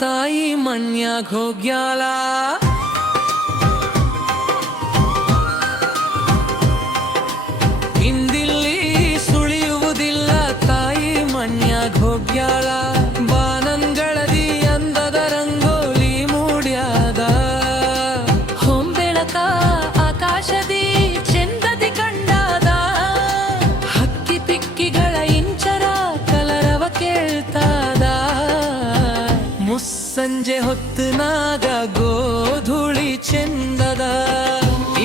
ತಾಯಿ ಮನ್ಯಾಗ ಹೋಗ್ಯಾಳ. ಇಂದಿಲ್ಲಿ ಸುಳಿಯುವುದಿಲ್ಲ ತಾಯಿ ಮನ್ಯಾಗ ಹೋಗ್ಯಾಳ. ಬಾನಂಗಳದಿ ಅಂದದ ರಂಗೋಲಿ ಮೂಡ್ಯಾದ. ಹೊಂಬೆಳಕ ಆಕಾಶದಿ ಚೆಂದದಿ ಕಂಡಾದ. ಹಕ್ಕಿ ಪಿಕ್ಕಿಗಳ ಇಂಚರ ಕಲರವ ಕೇಳ್ತಾದ. ಮುಸ್ಸಂಜೆ ಹೊತ್ತನಾಗ ಗೋಧೂಳಿ ಚೆಂದದ.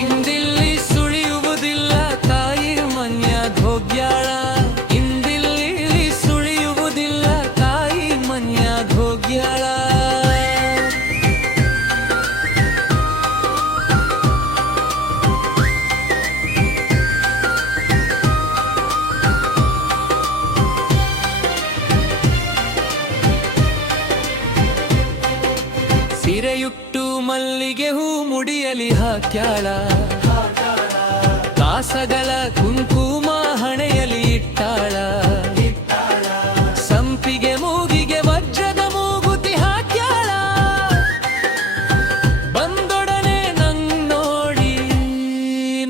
ಇಂದಿಲ್ಲಿ ಸುಳಿಯುವುದಿಲ್ಲ ತಾಯಿ ಮನ್ಯಾಗ ಹೋಗ್ಯಾಳ. ಇಂದಿಲ್ಲಿ ಸುಳಿಯುವುದಿಲ್ಲ ತಾಯಿ ಮನ್ಯಾಗ ಹೋಗ್ಯಾಳ. ಸೀರೆಯುಟ್ಟು ಮಲ್ಲಿಗೆ ಹೂ ಮುಡಿಯಲಿ ಹಾಕ್ಯಾಳ. ಕಾಸಗಳ ಕುಂಕುಮ ಹಣೆಯಲಿ ಇಟ್ಟಾಳ. ಸಂಪಿಗೆ ಮೂಗಿಗೆ ವಜ್ರದ ಮೂಗುತಿ ಹಾಕ್ಯಾಳ. ಬಂದೊಡನೆ ನಂಗ್ ನೋಡಿ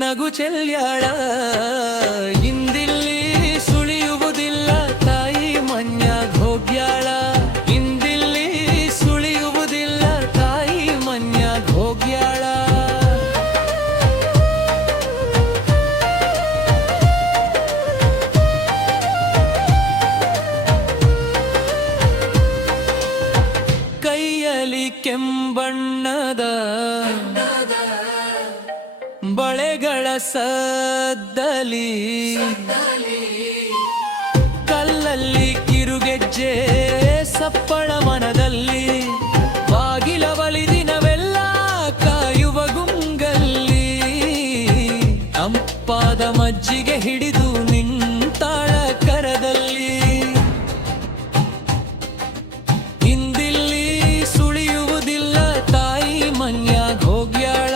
ನಗು ಚೆಲ್ಯಾಳ. ಇಂದಿಲ್ಲಿ ಸುಳಿಯುವುದಿಲ್ಲ ತಾಯಿ ಮನ್ಯಾಗ ಹೋಗ್ಯಾಳ. ಇಂದಿಲ್ಲಿ ಸುಳಿಯುವುದಿಲ್ಲ ತಾಯಿ ಮನ್ಯಾಗ ಹೋಗ್ಯಾಳ. ಕೈಯಲಿ ಕೆಂಬಣ್ಣದ ಬಳೆಗಳ ಸದ್ದಲಿ. ಕಲ್ಲಲ್ಲಿ ಕಿರುಗೆಜ್ಜೆ ಸಪ್ಪಳ ಮನದಲ್ಲಿ. ಬಾಗಿಲ ಬಲಿದಿನವೆಲ್ಲ ಕಾಯುವ ಗುಂಗಲ್ಲಿ. ತಂಪಾದ ಮಜ್ಜಿಗೆ ಹಿಡಿದು ನಿಂತಾಳ ಕರದಲ್ಲಿ. ಇಂದಿಲ್ಲಿ ಸುಳಿಯುವುದಿಲ್ಲ ತಾಯಿ ಮನ್ಯಾಗ ಹೋಗ್ಯಾಳ.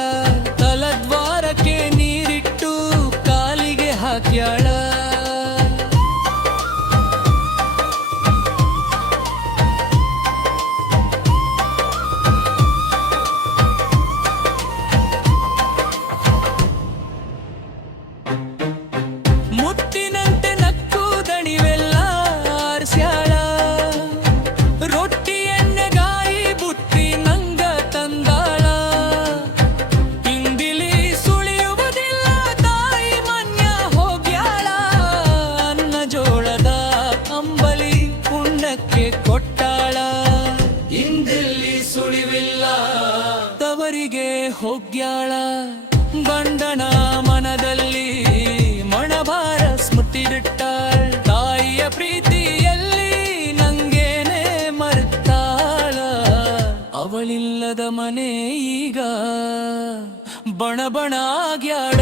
ತಲದ್ವಾರಕ್ಕೆ ನೀರಿಟ್ಟು ಕಾಲಿಗೆ ಹಾಕ್ಯಾಳ. ಮುತ್ತಿನಂತೆ ನಕ್ಕು ದಣಿವೆಲ್ಲ ಆರ್ಸ್ಯಾಳ. ರೊಟ್ಟಿ ಎಣ್ಣೆಗಾಯಿ ಬುತ್ತಿ ನಂಗ ತಂದಾಳ. ಇಂದಿಲಿ ಸುಳಿಯುವುದಿಲ್ಲ ತಾಯಿ ಮನ್ಯ ಹೋಗ್ಯಾಳ. ಅನ್ನ ಜೋಳದ ಅಂಬಲಿ ಪುಣ್ಯಕ್ಕೆ ಕೊಟ್ಟಾಳ. ಇಂದಿಲ್ಲಿ ಸುಳಿವಿಲ್ಲ ತವರಿಗೆ ಹೋಗ್ಯಾಳ. ಗಂಡನ ಮನದಲ್ಲಿ ಮಣಭಾರ ಸ್ಮೃತಿ ಬಿಟ್ಟಾಳ. ತಾಯಿಯ ಪ್ರೀತಿಯಲ್ಲಿ ನಂಗೇನೆ ಮರ್ತಾಳ. ಅವಳಿಲ್ಲದ ಮನೆ ಈಗ ಬಣ ಬಣ ಆಗ್ಯಾಡ.